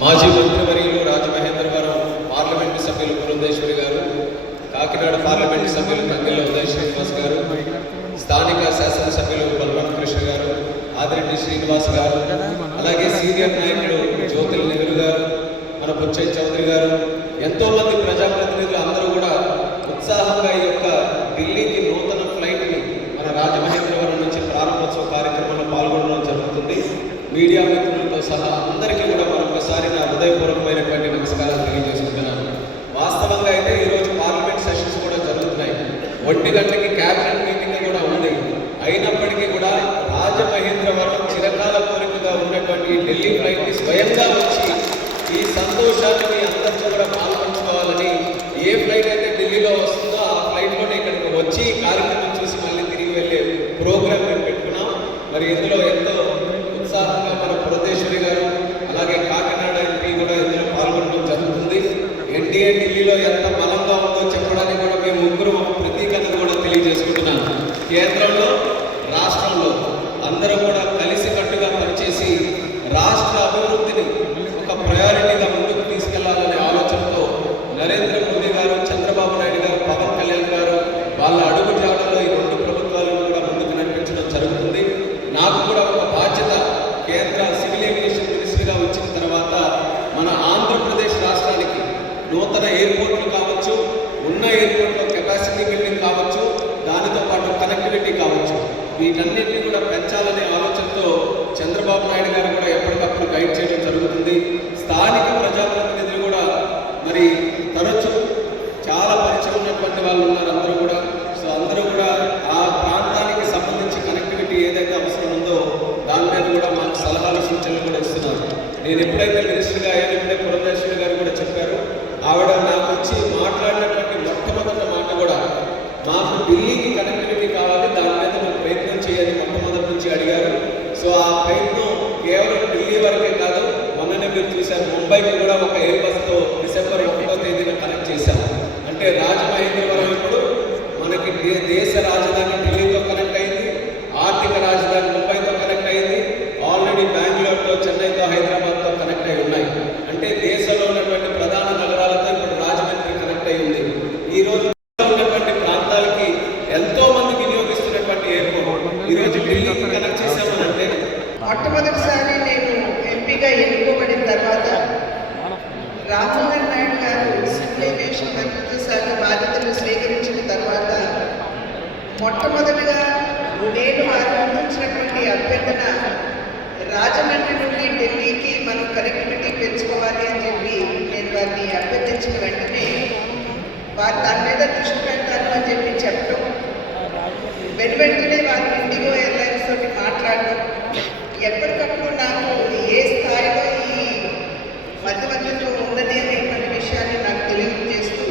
మాజీ మంత్రివర్యులు రాజమహేంద్రవరం పార్లమెంటు సభ్యులు పురంధేశ్వరి గారు కాకినాడ పార్లమెంటు సభ్యులు కంగిల్ల ఉదయ్ శ్రీనివాస్ గారు స్థానిక శాసనసభ్యులు బలవంత్ కృష్ణ గారు ఆదిరెడ్డి శ్రీనివాస్ గారు అలాగే సీనియర్ నాయకులు జ్యోతిల్ నెహ్రూ గారు మన బుచ్చయ్య చౌదరి గారు ఎంతోమంది ప్రజాప్రతినిధులు అందరూ కూడా ఉత్సాహంగా ఈ యొక్క ఢిల్లీకి నూతన ఫ్లైట్ని మన రాజమహేంద్రవరం నుంచి ప్రారంభోత్సవ కార్యక్రమంలో పాల్గొనడం జరుగుతుంది మీడియా మిత్రులతో సహా అందరికీ కూడా మరొకసారి నా హృదయపూర్వకమైనటువంటి నమస్కారాలు తెలియజేసుకుంటున్నాను. వాస్తవంగా అయితే ఈరోజు పార్లమెంట్ సెషన్స్ కూడా జరుగుతున్నాయి. ఒంటి గంటకి క్యాబినెట్ మీటింగ్ కూడా ఉంది. అయినప్పటికీ కూడా రాజమహేంద్రవరం చిరకాల కోరికగా ఉన్నటువంటి ఢిల్లీ ఫ్లైట్ స్వయంగా వచ్చి ఈ సంతోషాన్ని మీ అందరితో కూడా పాల్పంచుకోవాలని ఏ ఫ్లైట్ అయితే ఢిల్లీలో వస్తుందో ఆ ఫ్లైట్లోనే ఇక్కడికి వచ్చి కార్యక్రమం చూసి మళ్ళీ తిరిగి వెళ్ళే ప్రోగ్రామ్ మేము పెట్టుకున్నాం మరి ఇందులో ఎంతో ఉత్సాహంగా మన పురదేశ్వరి గారు అలాగే కాకినాడ ఎంపీ కూడా ఇందులో పాల్గొనడం జరుగుతుంది ఎన్డీఏ ఢిల్లీలో ఎంత బలంగా ఉందో చెప్పడానికి కూడా మేము ముగ్గురు ఒక ప్రతీకను కూడా తెలియజేసుకుంటున్నాను కేంద్రంలో రాష్ట్రంలో అందరూ కూడా కలిసికట్టుగా పనిచేసి రాష్ట్ర అభివృద్ధిని ఒక ప్రయారిటీగా ముందుకు తీసుకెళ్ళాలనే ఆలోచనతో నరేంద్ర మోదీ గారు చంద్రబాబు నాయుడు గారు పవన్ కళ్యాణ్ గారు వాళ్ళ అడుగు జాడలో ఈ రెండు ప్రభుత్వాలను కూడా ముందుకు నడిపించడం జరుగుతుంది. నాకు కూడా ఒక బాధ్యత కేంద్ర సివిల్ ఏవియేషన్ మినిస్టర్గా వచ్చిన తర్వాత మన ఆంధ్రప్రదేశ్ రాష్ట్రానికి నూతన ఎయిర్పోర్ట్లు కావచ్చు ఉన్న ఎయిర్పోర్ట్లో కెపాసిటీ బిల్డింగ్ కావచ్చు దానితో పాటు కనెక్టివిటీ కావచ్చు. వీటన్నిటిని కూడా పెంచాలి ఆలోచనతో చంద్రబాబు నాయుడు గారు కూడా ఎప్పటికప్పుడు గైడ్ చేయడం జరుగుతుంది స్థానిక ప్రజాప్రతినిధులు కూడా మరి తరచు చాలా పరిచయం ఉన్నటువంటి వాళ్ళు ఉన్నారు అందరూ కూడా సో అందరూ కూడా ఆ ప్రాంతానికి సంబంధించి కనెక్టివిటీ ఏదైతే అవసరం ఉందో దాని మీద కూడా మాకు సలహాలు సూచనలు కూడా ఇస్తున్నారు నేను ఎప్పుడైతే మినిస్టర్గా అయ్యాను ఇప్పుడే పురంధేశ్వరి గారు కూడా చెప్పారు ఆవిడ నాకు వచ్చి మాట్లాడినటువంటి మొట్టమొదటి మాట కూడా మాకు ఢిల్లీకి కనెక్టివిటీ కావాలి దాని మీద నువ్వు ప్రయత్నం చేయని మొట్టమొదటి నుంచి అడిగారు సో ఆ ప్రయత్నం కేవలం ఢిల్లీ వరకే కాదు మొన్ననే మీరు చూశారు ముంబైకి కూడా ఒక ఎయిర్ బస్తో డిసెంబర్ ఒకటో తేదీన కనెక్ట్ చేశాము అంటే రాజమహేంద్రవరం ఇప్పుడు మనకి దే- దేశ రాజధాని ఢిల్లీతో కనెక్ట్ అయింది ఆర్థిక రాజధాని ముంబైతో కనెక్ట్ అయింది ఆల్రెడీ బెంగళూరుతో చెన్నైతో హైదరాబాద్తో కనెక్ట్ అయి ఉన్నాయి అంటే దేశంలో ఉన్నటువంటి ప్రధాన నగరాలతో ఇప్పుడు రాజమండ్రి కనెక్ట్ అయి ఉంది ఈ రోజు ఉన్నటువంటి ప్రాంతాలకి ఎంతో మంది వినియోగిస్తున్నటువంటి ఎయిర్పోర్ట్ ఈ రోజు ఢిల్లీకి కనెక్ట్ చేశామనంటే మొట్టమొదటిసారి నేను ఎంపీగా ఎన్నుకోబడిన తర్వాత రామ్మోహన్ నాయుడు గారు సివిల్ ఏవియేషన్ మంత్రిత్వ శాఖ బాధ్యతలు స్వీకరించిన తర్వాత మొట్టమొదటిగా నేను ఆరంభించినటువంటి అభ్యర్థన రాజమండ్రి నుండి ఢిల్లీకి మనం కనెక్టివిటీ పెంచుకోవాలి అని చెప్పి నేను వారిని అభ్యర్థించిన వెంటనే వారు దాని మీద దృష్టి పెడతాను అని చెప్పి చెప్పడం. వెను వెంటనే వారు ఇండిగో ఎయిర్లైన్స్ తోటి మాట్లాడడం. ఎప్పటికప్పుడు నాకు ఏ స్థాయిలో ఈ మధ్యమధ్యంలో ఉన్నది అనేటువంటి విషయాన్ని నాకు తెలియజేస్తూ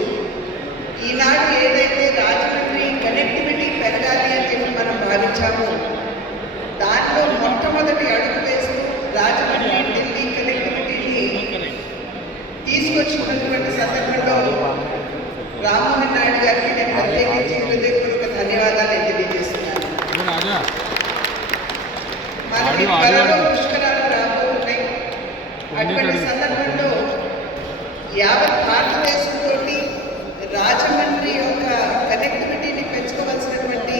ఈనాడు ఏదైతే రాజమండ్రి కనెక్టివిటీ పెరగాలి అని చెప్పి మనం భావించామో దానిలో మొట్టమొదటి అడుగు వేస్తూ రాజమండ్రి ఢిల్లీ కనెక్టివిటీని తీసుకొచ్చినటువంటి సందర్భం త్వరలో పుష్కరాలు రాబోతున్నాయి. అటువంటి సందర్భంలో యావత్ భారతదేశంతో రాజమండ్రి యొక్క కనెక్టివిటీని పెంచుకోవాల్సినటువంటి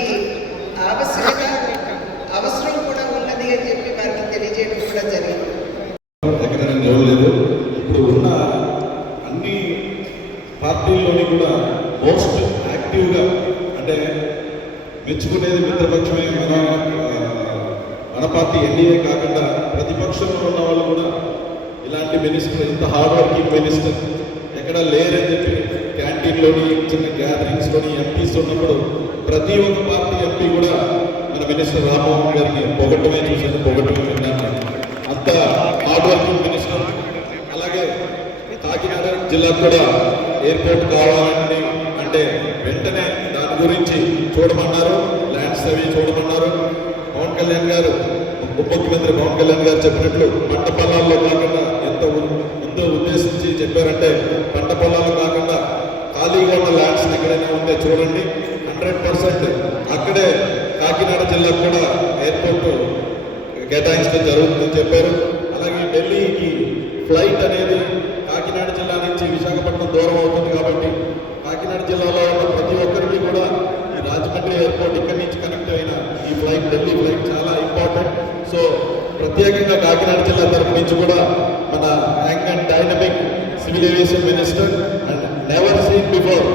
ఆవశ్యకత అవసరం కూడా ఉన్నది అని చెప్పి వారికి తెలియజేయడం కూడా జరిగింది. ఇప్పుడు ఉన్న అన్ని పార్టీల్లోని కూడా మోస్ట్ యాక్టివ్గా అంటే మెచ్చుకునేది మిత్రపక్షమే మన మన పార్టీ ఎన్డీఏ కాకుండా ప్రతిపక్షంలో ఉన్న వాళ్ళు కూడా ఇలాంటి మినిస్టర్ ఇంత హార్డ్ వర్కింగ్ మినిస్టర్ ఎక్కడ లేరని చెప్పి క్యాంటీన్లోని చిన్న గ్యాదరింగ్స్లోని ఎంపీస్ ఉన్నప్పుడు ప్రతి ఒక్క పార్టీ ఎంపీ కూడా మన మినిస్టర్ రామ్మోహన్ గారిని పొగట్టమే చూశాను పొగట్టమే విన్నాను. అంత హార్డ్ వర్కింగ్ మినిస్టర్ అలాగే కాకినాడ జిల్లాకు కూడా ఎయిర్పోర్ట్ కావాలని అంటే వెంటనే దాని గురించి చూడమన్నారు ల్యాండ్స్ అవి చూడమన్నారు. పవన్ కళ్యాణ్ గారు ముఖ్యమంత్రి పవన్ కళ్యాణ్ గారు చెప్పినట్లు పంట పొలాల్లో కాకుండా ఎంత ఎంతో ఉద్దేశించి చెప్పారంటే పంట పొలాలు కాకుండా ఖాళీగా ఉన్న ల్యాండ్స్ ఎక్కడైనా ఉంటే చూడండి హండ్రెడ్ పర్సెంట్ అక్కడే కాకినాడ జిల్లా కూడా ఎయిర్పోర్ట్ కేటాయించడం జరుగుతుందని చెప్పారు. అలాగే ఢిల్లీకి ఫ్లైట్ అనేది ప్రత్యేకంగా కాకినాడ జిల్లా తరఫు నుంచి కూడా మన young and dynamic civil aviation minister and never seen before